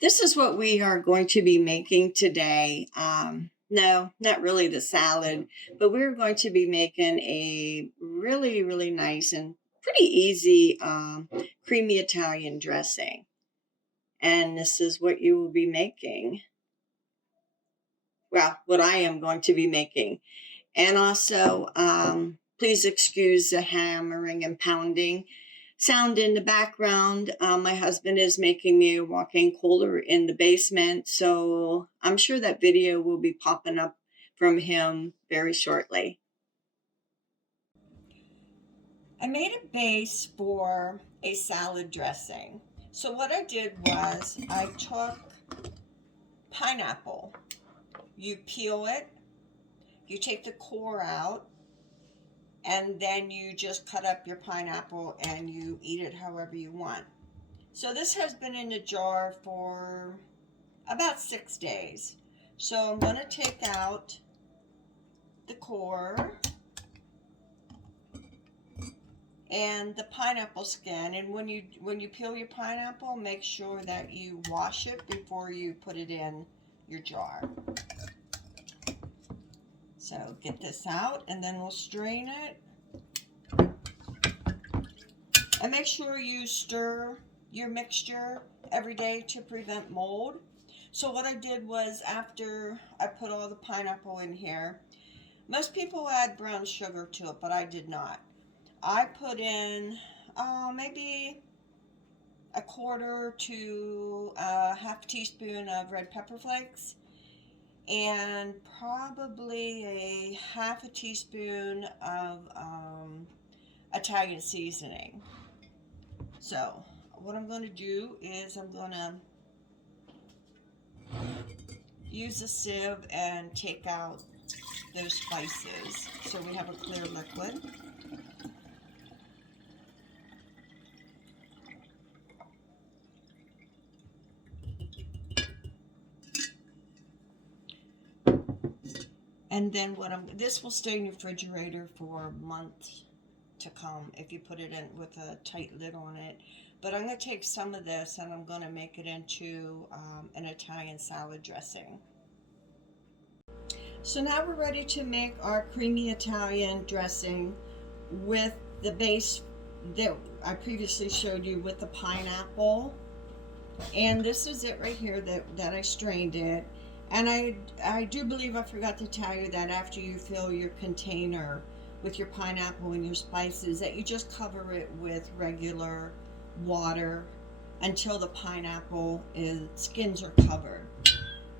This is what we are going to be making today. No, not really the salad, but we're going to be making a really, really nice and pretty easy creamy Italian dressing. And this is what you will be making. Well, what I am going to be making. And also, please excuse the hammering and pounding sound in the background. My husband is making me a walk-in cooler in the basement, so I'm sure that video will be popping up from him very shortly. I made a base for a salad dressing. So what I did was I took pineapple. You peel it, you take the core out, and then you just cut up your pineapple and you eat it however you want. So this has been in the jar for about 6 days. So I'm going to take out the core and the pineapple skin. And when you peel your pineapple, make sure that you wash it before you put it in your jar. So get this out and then we'll strain it. And make sure you stir your mixture every day to prevent mold. So what I did was, after I put all the pineapple in here, most people add brown sugar to it, but I did not. I put in maybe a quarter to a half teaspoon of red pepper flakes, and probably a half a teaspoon of Italian seasoning. So what I'm going to do is I'm going to use a sieve and take out those spices so we have a clear liquid. And then this will stay in your refrigerator for months to come if you put it in with a tight lid on it. But I'm going to take some of this and I'm going to make it into an Italian salad dressing. So now we're ready to make our creamy Italian dressing with the base that I previously showed you with the pineapple. And this is it right here that I strained it. And I do believe I forgot to tell you that after you fill your container with your pineapple and your spices, that you just cover it with regular water until the pineapple skins are covered.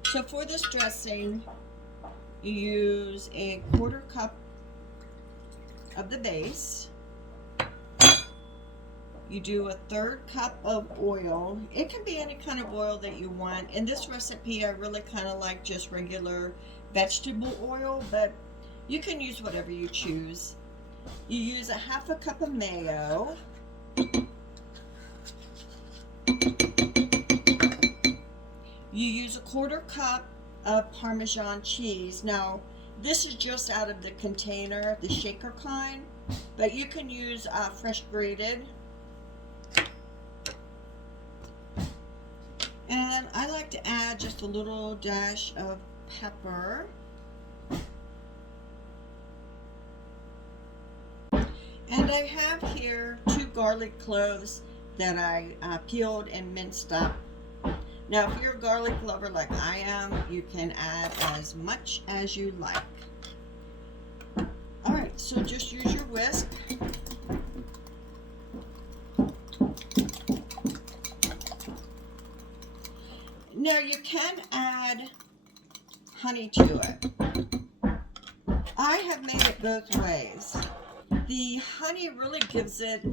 So for this dressing, you use a quarter cup of the base. You do a third cup of oil. It can be any kind of oil that you want. In this recipe, I really kind of like just regular vegetable oil, but you can use whatever you choose. You use a half a cup of mayo. You use a quarter cup of Parmesan cheese. Now, this is just out of the container, the shaker kind, but you can use fresh grated. And I like to add just a little dash of pepper. And I have here 2 garlic cloves that I peeled and minced up. Now, if you're a garlic lover like I am, you can add as much as you like. All right, so just use your whisk. Now you can add honey to it. I have made it both ways. The honey really gives it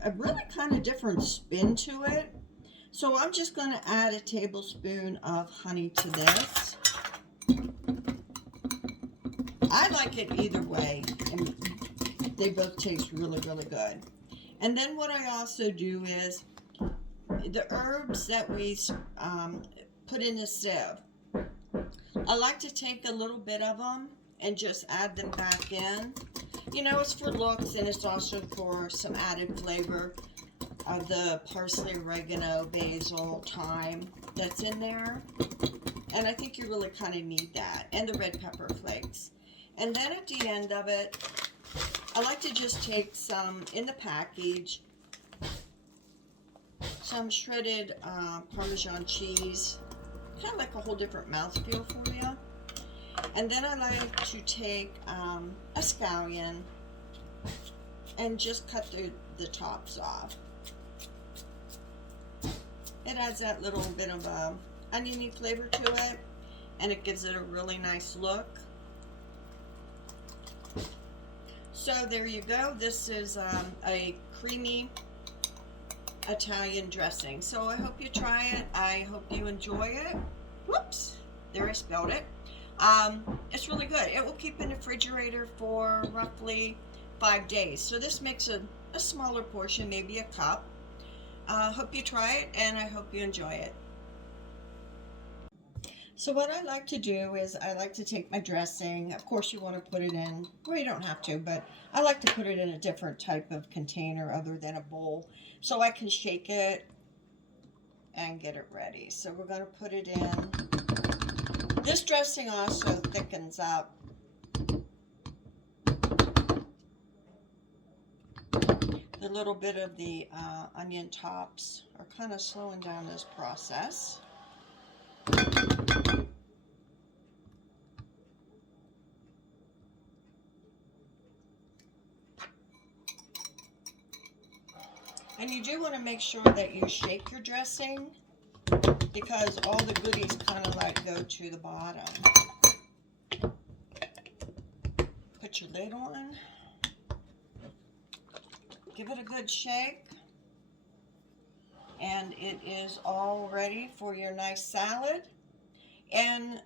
a really kind of different spin to it. So I'm just going to add a tablespoon of honey to this. I like it either way, and they both taste really, really good. And then what I also do is the herbs that we put in the sieve, I like to take a little bit of them and just add them back in. You know, it's for looks and it's also for some added flavor. the parsley, oregano, basil, thyme that's in there. And I think you really kind of need that. And the red pepper flakes. And then at the end of it, I like to just take some, in the package, some shredded Parmesan cheese. Kind of like a whole different mouthfeel for you. And then I like to take a scallion and just cut the tops off. It adds that little bit of oniony flavor to it, and it gives it a really nice look. So there you go. This is a creamy Italian dressing. So I hope you try it. I hope you enjoy it. Whoops, there I spelled it. It's really good. It will keep in the refrigerator for roughly 5 days. So this makes a smaller portion, maybe a cup. Hope you try it, and I hope you enjoy it. So what I like to do is I like to take my dressing. Of course you want to put it in, well, you don't have to, but I like to put it in a different type of container other than a bowl, so I can shake it and get it ready. So we're going to put it in. This dressing also thickens up the little bit of the onion tops are kind of slowing down this process. And you do want to make sure that you shake your dressing, because all the goodies kind of like go to the bottom. Put your lid on. Give it a good shake. And it is all ready for your nice salad. And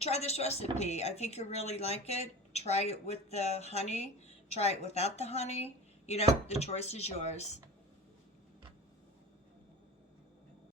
try this recipe. I think you'll really like it. Try it with the honey. Try it without the honey. You know, the choice is yours.